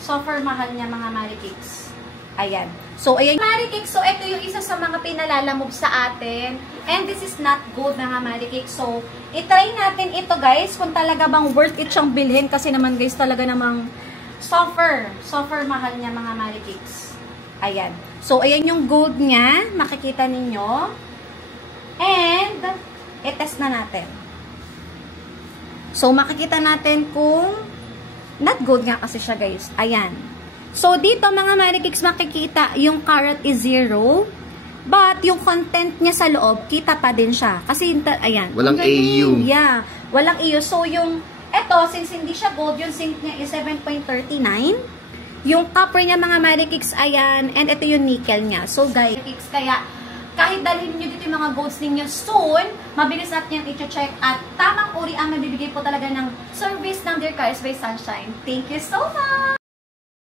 Soffer mahal niya mga Marikix. Ayan. So, ayan. Marikix, so ito yung isa sa mga pinalalamove sa atin. And this is not good mga Marikix. So, itry natin ito guys kung talaga bang worth it siyang bilhin. Kasi naman guys, talaga namang Soffer mahal niya mga Marikix. Ayan. So, ayan yung gold niya. Makikita ninyo. And, i-test na natin. So, makikita natin kung not good nga kasi siya guys. Ayan. So, dito mga Marikix makikita yung carat is 0. But, yung content niya sa loob, kita pa din siya. Kasi, ayan. Walang AU. Yeah. Walang AU. So, yung, eto, since hindi siya gold, yung zinc niya is 7.39. Yung copper niya mga Marikix, ayan. And ito yung nickel niya. So, guys, kaya, kahit dalhin nyo dito yung mga golds ninyo soon, mabilis natin yung i-check at tamang uri ang mabibigay po talaga ng service ng Dear Cars by Sunshine. Thank you so much!